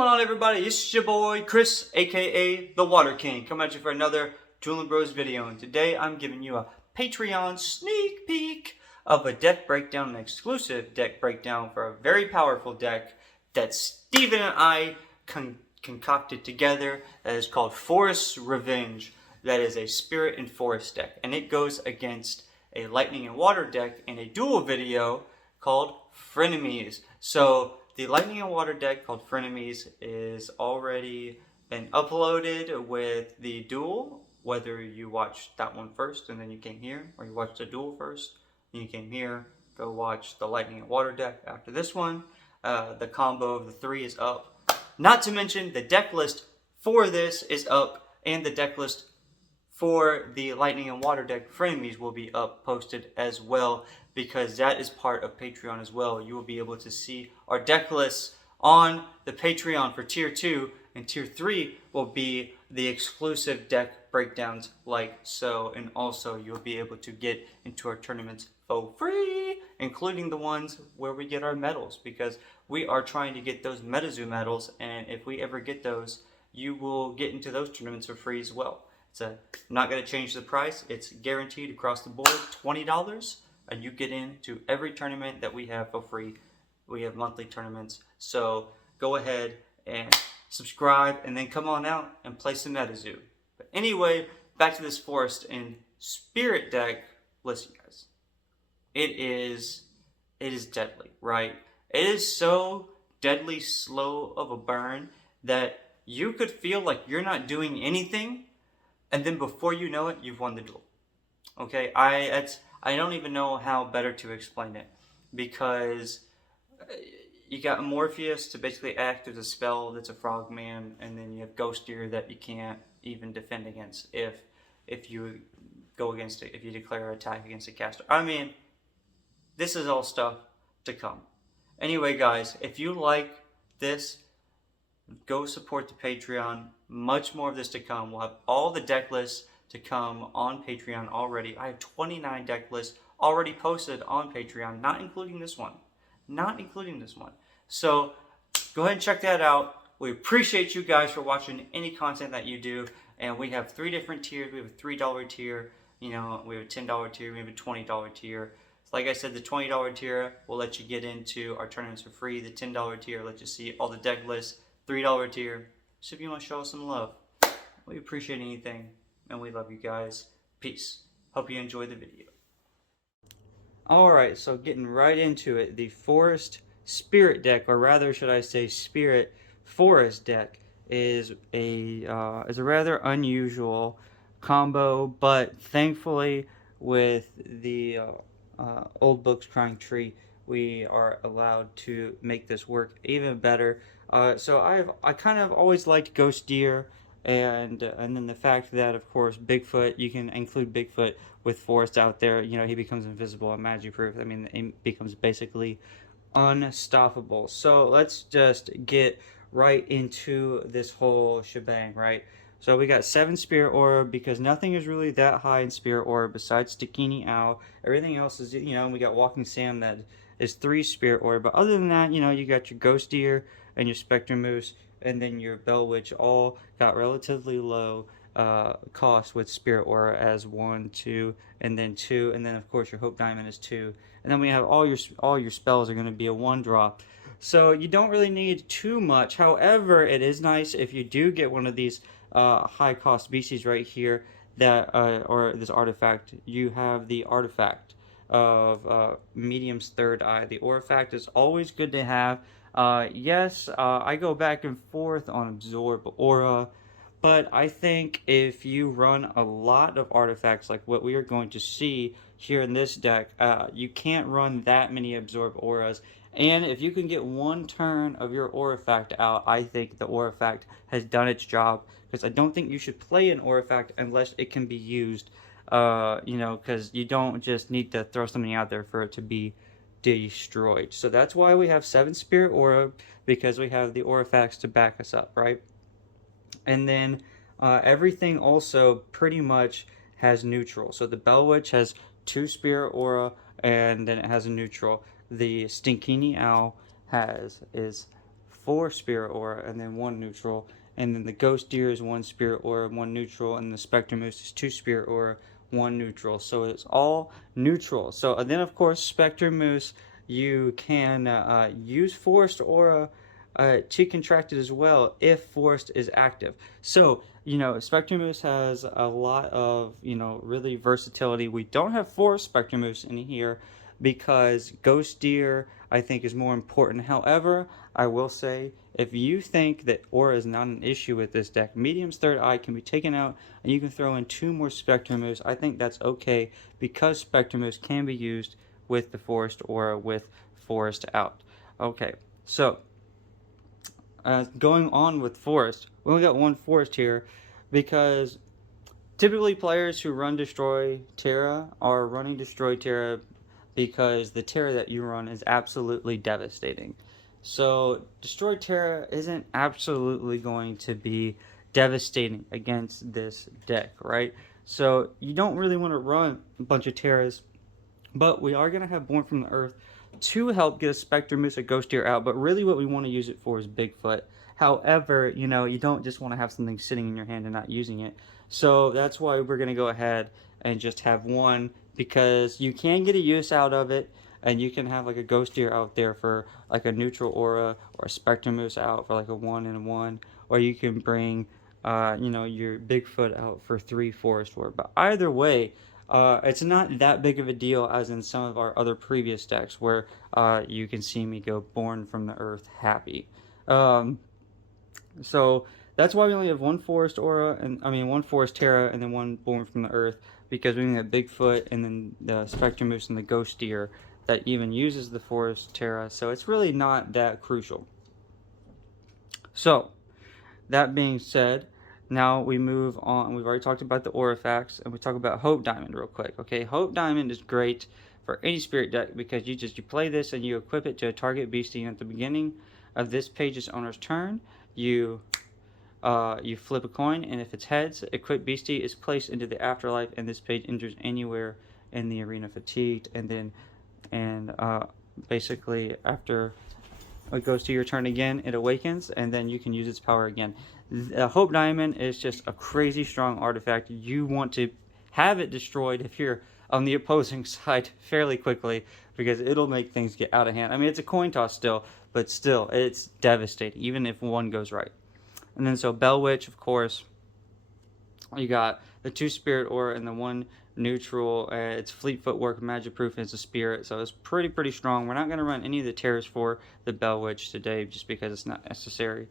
going on, everybody? It's your boy Chris, aka the Water King, coming at you for another Dueling Bros video. And today I'm giving you a Patreon sneak peek of a deck breakdown, an exclusive deck breakdown for a very powerful deck that Steven and I concocted together. That is called Forest Revenge. That is a Spirit and Forest deck, and it goes against a Lightning and Water deck in a duel video called Frenemies. So the Lightning and Water deck called Frenemies is already been uploaded with the duel. Whether you watched that one first and then you came here, or you watched the duel first and you came here, go watch the Lightning and Water deck after this one. The combo of the three is up. Not to mention the deck list for this is up, and the deck list for the Lightning and Water deck Frenemies will be up, posted as well, because that is part of Patreon as well. You will be able to see our deck lists on the Patreon for Tier 2, and Tier 3 will be the exclusive deck breakdowns like so, and also you'll be able to get into our tournaments for free, including the ones where we get our medals, because we are trying to get those MetaZoo medals, and if we ever get those, you will get into those tournaments for free as well. It's not going to change the price. It's guaranteed across the board, $20, and you get into every tournament that we have for free. We have monthly tournaments, so go ahead and subscribe, and then come on out and play some MetaZoo. But anyway, back to this Forest and Spirit deck. Listen, guys, it is deadly, right? It is so deadly slow of a burn that you could feel like you're not doing anything, and then before you know it, you've won the duel. Okay, I don't even know how better to explain it, because you got Morpheus to basically act as a spell that's a frogman, and then you have Ghostier that you can't even defend against if you go against it, if you declare an attack against a caster. I mean, this is all stuff to come. Anyway, guys, if you like this, go support the Patreon. Much more of this to come. We'll have all the deck lists to come on Patreon already. I have 29 deck lists already posted on Patreon, not including this one. Not including this one. So go ahead and check that out. We appreciate you guys for watching any content that you do. And we have 3 different tiers. We have a $3 tier, we have a $10 tier, we have a $20 tier. Like I said, the $20 tier will let you get into our tournaments for free. The $10 tier lets you see all the deck lists. $3 tier, so if you want to show us some love, we appreciate anything, and we love you guys. Peace. Hope you enjoy the video. Alright, so getting right into it, the Forest Spirit deck, or rather should I say Spirit Forest deck, is a rather unusual combo, but thankfully with the old books crying tree, we are allowed to make this work even better. So I kind of always liked Ghostier, and then the fact that, of course, Bigfoot, you can include Bigfoot with Forest out there. He becomes invisible and magic proof. I mean, it becomes basically unstoppable. So let's just get right into this whole shebang, right? So we got 7 Spirit Aura, because nothing is really that high in Spirit Aura besides Stikini Owl. Everything else is, we got Walking Sam that is 3 Spirit Aura. But other than that, you got your Ghostier and your Spectre Moose, and then your Bell Witch all got relatively low cost with Spirit Aura as 1, 2, and then 2, and then of course your Hope Diamond is 2, and then we have all your spells are going to be a 1-drop. So you don't really need too much. However, it is nice if you do get one of these high cost Beasties right here, that or this artifact. You have the artifact of Medium's Third Eye. The artifact is always good to have. Yes, I go back and forth on Absorb Aura, but I think if you run a lot of artifacts like what we are going to see here in this deck, you can't run that many Absorb Auras. And if you can get 1 turn of your Aurifact out, I think the Aurifact has done its job, because I don't think you should play an Aurifact unless it can be used, because you don't just need to throw something out there for it to be destroyed. So that's why we have 7 Spirit Aura, because we have the Aurifacts to back us up, right? And then everything also pretty much has neutral. So the Bell Witch has 2 Spirit Aura, and then it has a neutral. The Stinkini Owl is 4 spirit aura and then 1 neutral. And then the Ghost Deer is 1 spirit aura, 1 neutral, and the Spectre Moose is 2 spirit aura, 1 neutral. So it's all neutral. So and then of course Spectre Moose, you can use Forest aura to contract it as well if Forest is active. So Spectre Moose has a lot of really versatility. We don't have Forest Spectre Moose in here because Ghost Deer I think is more important. However, I will say, if you think that aura is not an issue with this deck, Medium's Third Eye can be taken out and you can throw in 2 more Spectre Moose. I think that's okay because Spectre Moose can be used with the Forest aura with Forest out. Okay, so going on with Forest, we only got 1 Forest here because typically players who run Destroy Terra are running Destroy Terra because the Terra that you run is absolutely devastating. So Destroy Terra isn't absolutely going to be devastating against this deck, right? So you don't really want to run a bunch of Terras, but we are going to have Born from the Earth to help get a Spectre Moose, a Ghost Deer out, but really what we want to use it for is Bigfoot. However, you don't just want to have something sitting in your hand and not using it. So that's why we're going to go ahead and just have 1, because you can get a use out of it, and you can have like a Ghost Deer out there for like a neutral aura, or a Spectre Moose out for like a 1 and a 1, or you can bring your Bigfoot out for 3 Forest aura. But either way, it's not that big of a deal as in some of our other previous decks where you can see me go Born from the Earth happy. So that's why we only have 1 Forest aura, and 1 Forest Terra, and then 1 Born from the Earth, because we have Bigfoot and then the Spectre Moose and the Ghost Deer that even uses the Forest Terra. So it's really not that crucial. So that being said, now we move on. We've already talked about the aura facts, and we talk about Hope Diamond real quick. Okay, Hope Diamond is great for any spirit deck because you play this and you equip it to a target beastie at the beginning of this page's owner's turn. You flip a coin, and if it's heads, equipped beastie is placed into the afterlife, and this page enters anywhere in the arena fatigued. And basically after it goes to your turn again, it awakens, and then you can use its power again. The Hope Diamond is just a crazy strong artifact. You want to have it destroyed if you're on the opposing side fairly quickly, because it'll make things get out of hand. It's a coin toss still, but still, it's devastating, even if 1 goes right. And then so Bell Witch, of course, you got the 2 spirit aura and the 1 neutral. It's fleet footwork, magic proof, and it's a spirit, so it's pretty strong. We're not going to run any of the Terrors for the Bell Witch today just because it's not necessary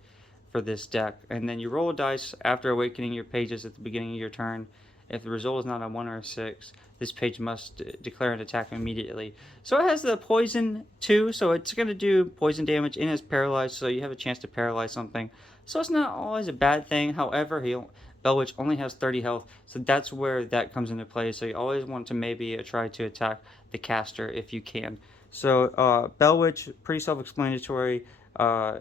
for this deck. And then you roll a dice after awakening your pages at the beginning of your turn. If the result is not a 1 or a 6, this page must declare an attack immediately. So it has the poison too, so it's going to do poison damage, and it's paralyzed, so you have a chance to paralyze something. So it's not always a bad thing. However, Bell Witch only has 30 health, so that's where that comes into play. So you always want to maybe try to attack the caster if you can. So Bell Witch, pretty self-explanatory.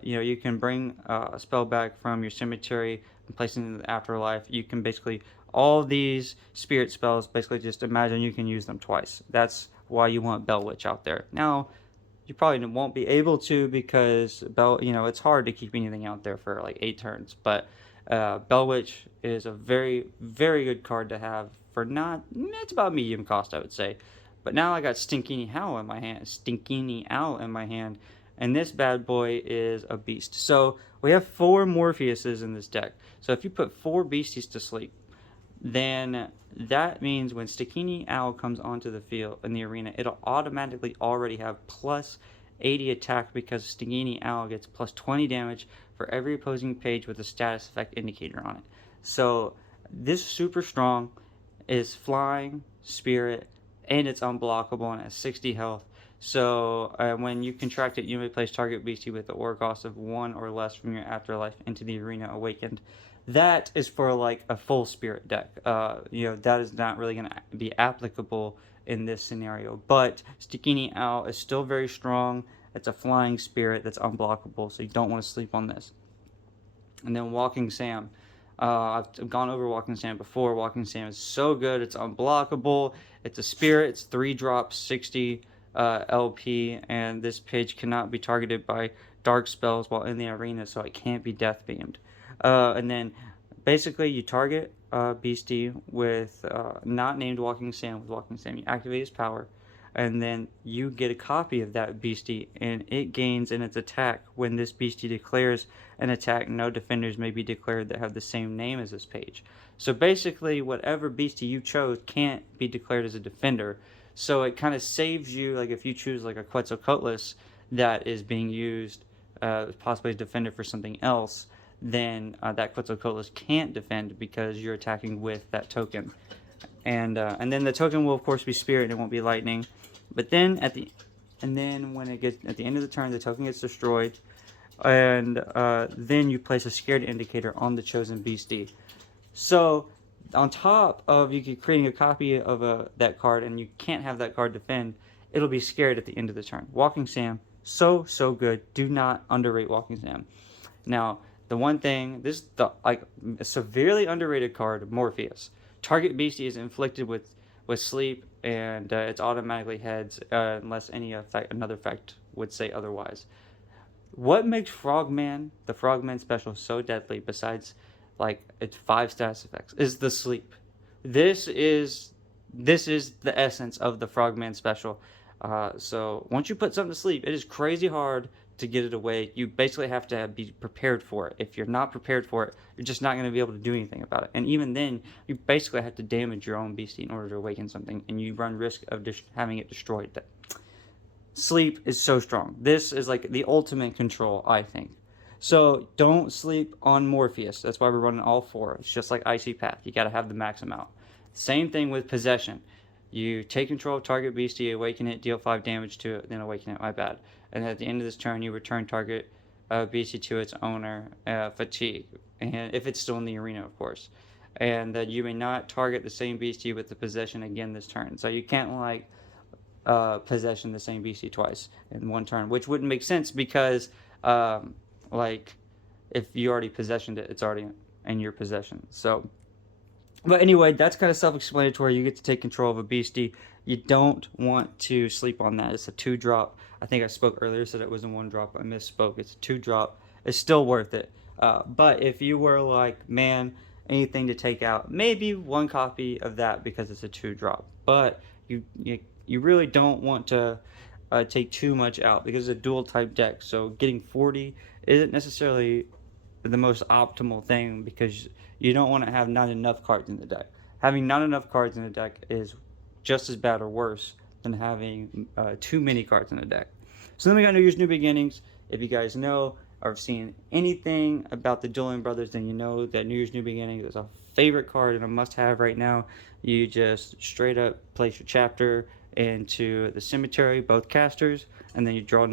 You can bring a spell back from your cemetery and place it in the afterlife. You can basically, all these spirit spells, basically just imagine you can use them twice. That's why you want Bell Witch out there. Now, you probably won't be able to because it's hard to keep anything out there for like 8 turns. But Bell Witch is a very, very good card to have for it's about medium cost, I would say. But now I got Stinkini Owl in my hand. And this bad boy is a beast. So we have 4 Morpheuses in this deck. So if you put 4 beasties to sleep, then that means when Stinkini Owl comes onto the field in the arena, it'll automatically already have plus 80 attack because Stinkini Owl gets plus 20 damage for every opposing page with a status effect indicator on it. So this super strong, is flying, spirit, and it's unblockable and has 60 health. So when you contract it, you may place target beastie with the aura cost of 1 or less from your afterlife into the arena awakened. That is for like a full spirit deck. That is not really going to be applicable in this scenario. But Stinkini Owl is still very strong. It's a flying spirit that's unblockable, so you don't want to sleep on this. And then Walking Sam. I've gone over Walking Sam before. Walking Sam is so good. It's unblockable. It's a spirit. It's 3 drops, 60 LP, and this page cannot be targeted by dark spells while in the arena, so it can't be death beamed. And then basically you target Beastie with not named Walking Sam. With Walking Sam, you activate his power, and then you get a copy of that Beastie, and it gains in its attack when this Beastie declares an attack. No defenders may be declared that have the same name as this page. So basically, whatever Beastie you chose can't be declared as a defender. So it kind of saves you, like if you choose like a Quetzalcoatlus that is being used possibly as defender for something else, then that Quetzalcoatlus can't defend because you're attacking with that token. And then the token will of course be spirit and it won't be lightning. But then when it gets at the end of the turn, the token gets destroyed, and then you place a scared indicator on the chosen Beastie. So on top of you creating a copy of that card, and you can't have that card defend, it'll be scared at the end of the turn. Walking Sam, so good. Do not underrate Walking Sam. Now, the one thing, this is the a severely underrated card, Morpheus. Target Beastie is inflicted with sleep, and it's automatically heads unless another effect would say otherwise. What makes Frogman, the Frogman special, so deadly, besides like its 5 status effects, is the sleep. This is the essence of the Frogman special. So once you put something to sleep, it is crazy hard to get it away. You basically have to be prepared for it. If you're not prepared for it, you're just not going to be able to do anything about it. And even then, you basically have to damage your own Beastie in order to awaken something, and you run risk of having it destroyed. Sleep is so strong. This is like the ultimate control, I think. So don't sleep on Morpheus. That's why we're running all 4. It's just like Icy Path. You got to have the max amount. Same thing with Possession. You take control of target Beastie, awaken it, deal 5 damage to it, then awaken it. My bad. And at the end of this turn, you return target Beastie to its owner, Fatigue, and if it's still in the arena, of course. And that you may not target the same Beastie with the Possession again this turn. So you can't like possession the same Beastie twice in one turn, which wouldn't make sense because like if you already possessioned it, it's already in your possession. So but anyway, that's kind of self-explanatory. You get to take control of a Beastie. You don't want to sleep on that. It's a 2-drop. I think I spoke earlier, said it was a 1-drop. I misspoke. It's a 2-drop. It's still worth it. But if you were like, man, anything to take out, maybe 1 copy of that because it's a 2-drop. But you really don't want to take too much out because it's a dual type deck. So getting 40 isn't necessarily the most optimal thing because you don't want to have not enough cards in the deck. Having not enough cards in the deck is just as bad or worse than having too many cards in the deck. So then we got New Year's New Beginnings. If you guys know or have seen anything about the Dueling Brothers, then you know that New Year's New Beginnings is a favorite card and a must-have right now. You just straight up place your chapter into the cemetery, both casters, and then you draw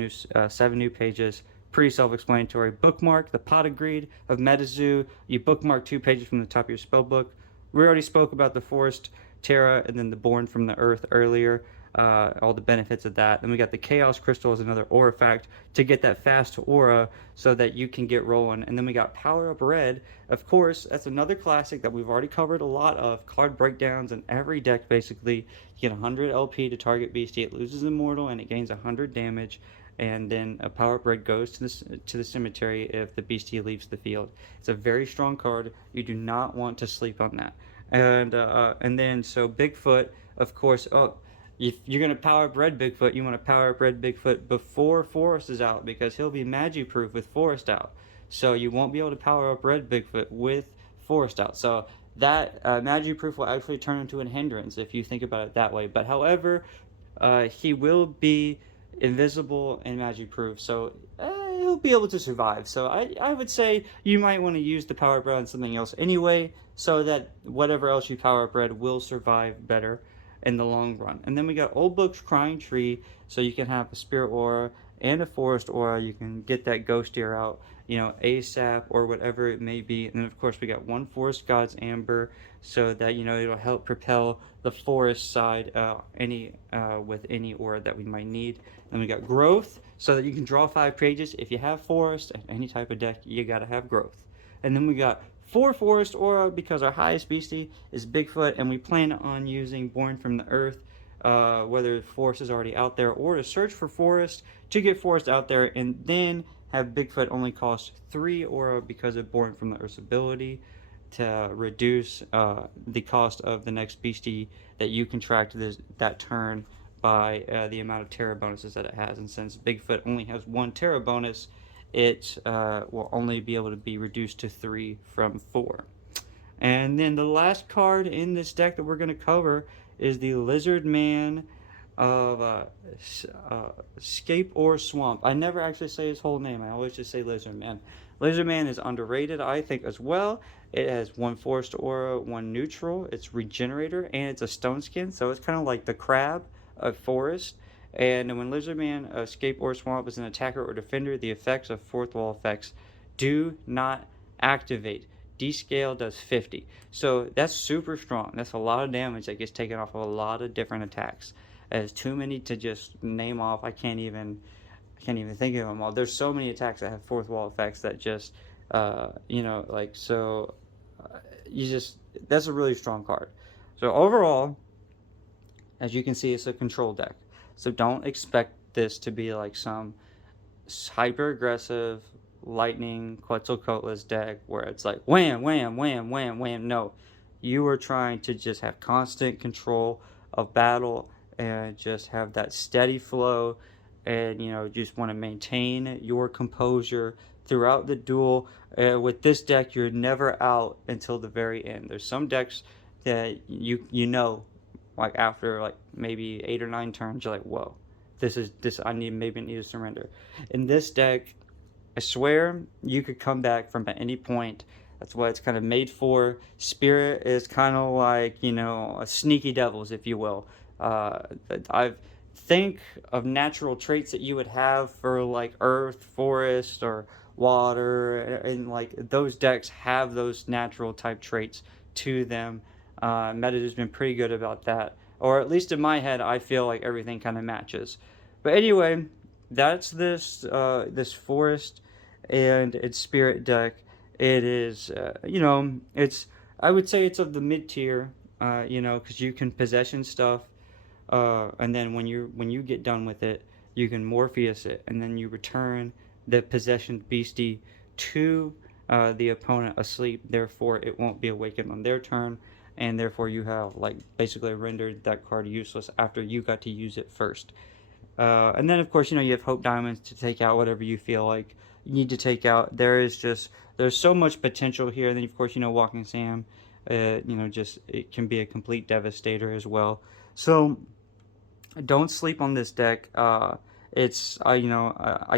7 new pages. Pretty self-explanatory. Bookmark the Pot of Greed of Metazoo. You bookmark 2 pages from the top of your spell book. We already spoke about the Forest Terra and then the Born from the Earth earlier. All the benefits of that. Then we got the Chaos Crystal as another aura fact to get that fast aura so that you can get rolling. And then we got Power Up Red. Of course, that's another classic that we've already covered a lot of. Card breakdowns in every deck basically. You get 100 LP to target Beastie. It loses Immortal and it gains 100 damage. And then a Power Up Red goes to the cemetery if the Beastie leaves the field. It's a very strong card. You do not want to sleep on that. And then so Bigfoot, of course. Oh, if you're gonna Power Up Red Bigfoot, you want to Power Up Red Bigfoot before Forest is out because he'll be Magi proof with Forest out. So you won't be able to Power Up Red Bigfoot with Forest out. So that Magi proof will actually turn into a hindrance if you think about it that way. But however, he will be invisible and magic proof, so he'll be able to survive. So I would say you might want to use the Power Up Red on something else anyway, so that whatever else you Power Up Red will survive better in the long run. And then we got Old Book's Crying Tree, so you can have a Spirit Aura and a Forest Aura. You can get that Ghost Ear out, ASAP or whatever it may be. And then of course we got 1 Forest God's Amber, so that it'll help propel the forest side with any aura that we might need. Then we got Growth, so that you can draw 5 pages. If you have Forest and any type of deck, you gotta have Growth. And then we got 4 Forest Aura because our highest Beastie is Bigfoot, and we plan on using Born from the Earth whether forest is already out there, or to search for forest to get forest out there, and then have Bigfoot only cost 3 aura because of Born from the Earth's ability to reduce the cost of the next beastie that you contract that turn by the amount of terra bonuses that it has. And since Bigfoot only has 1 terra bonus, it will only be able to be reduced to 3 from 4. And then the last card in this deck that we're going to cover is the Lizardman of Scape or Swamp. I never actually say his whole name. I always just say Lizardman. Lizardman is underrated, I think, as well. It has 1 forest aura, 1 neutral. It's regenerator, and it's a stone skin, so it's kind of like the crab of forest. And when Lizardman of Scape or Swamp is an attacker or defender, the effects of fourth wall effects do not activate. Descale does 50. So that's super strong. That's a lot of damage that gets taken off of a lot of different attacks. There's too many to just name off. I can't even think of them all. There's so many attacks that have fourth wall effects that just that's a really strong card. So overall, as you can see, it's a control deck. So don't expect this to be like some hyper aggressive lightning Quetzalcoatlus deck where it's like wham, wham, wham, wham, wham. No, you are trying to just have constant control of battle and just have that steady flow, and just want to maintain your composure throughout the duel. With this deck, you're never out until the very end. There's some decks that like after like maybe 8 or 9 turns, you're like, whoa, this I need to surrender. In this deck, I swear you could come back from at any point. That's what it's kind of made for. Spirit is kind of like, a sneaky devils, if you will. I think of natural traits that you would have for like earth, forest, or water, and like those decks have those natural type traits to them. Meta has been pretty good about that, or at least in my head, I feel like everything kind of matches. But anyway, that's this forest and its spirit deck. It is, I would say it's of the mid tier, because you can possession stuff, and then when you get done with it, you can Morpheus it, and then you return the possession beastie to the opponent asleep. Therefore, it won't be awakened on their turn, and therefore you have like basically rendered that card useless after you got to use it first. And then of course you have Hope Diamonds to take out whatever you feel like you need to take out. There's so much potential here. And then of course Walking Sam, it can be a complete devastator as well. So don't sleep on this deck. I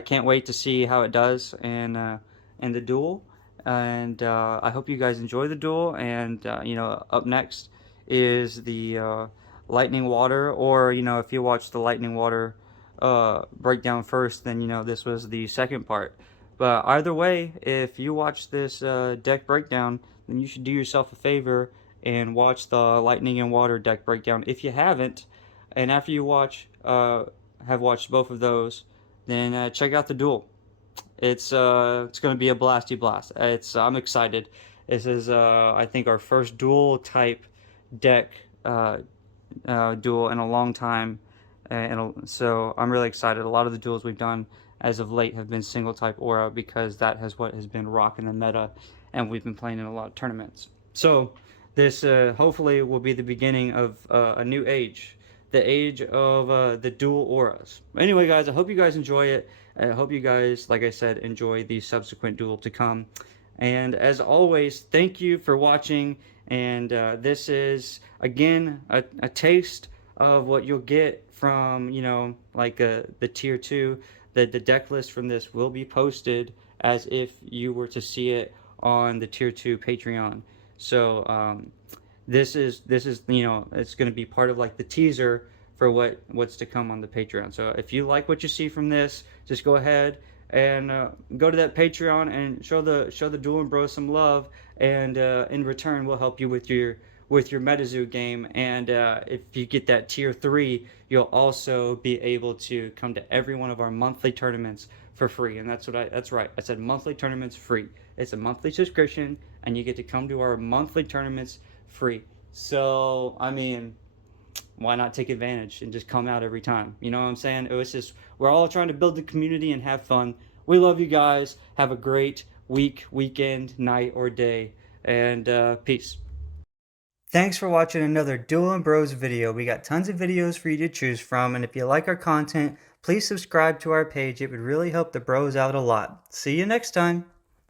can't wait to see how it does in the duel. And I hope you guys enjoy the duel. And up next is the Lightning Water, or if you watch the Lightning Water breakdown first, then this was the second part. But either way, if you watch this deck breakdown, then you should do yourself a favor and watch the Lightning and Water deck breakdown if you haven't. And after you have watched both of those, then check out the duel. It's going to be a blasty blast. I'm excited. This is I think our first duel type deck duel in a long time, so I'm really excited. A lot of the duels we've done as of late have been single type aura, because that has what has been rocking the meta, and we've been playing in a lot of tournaments. So this hopefully will be the beginning of a new age, the age of the dual auras. Anyway, guys, I hope you guys enjoy it. I hope you guys, like I said, enjoy the subsequent duel to come. And as always, thank you for watching. And this is, again, a taste of what you'll get from, the tier 2. The deck list from this will be posted as if you were to see it on the tier 2 Patreon. So this is it's going to be part of like the teaser for what's to come on the Patreon. So if you like what you see from this, just go ahead and go to that Patreon and show the Dueling Bros some love, and in return we'll help you with your MetaZoo game. And if you get that tier 3, you'll also be able to come to every one of our monthly tournaments for free. And that's right, I said monthly tournaments free. It's a monthly subscription, and you get to come to our monthly tournaments free. So I mean, why not take advantage and just come out every time? You know what I'm saying? It was just, we're all trying to build the community and have fun. We love you guys. Have a great week, weekend, night, or day. And peace. Thanks for watching another Dueling Bros video. We got tons of videos for you to choose from, and if you like our content, please subscribe to our page. It would really help the bros out a lot. See you next time.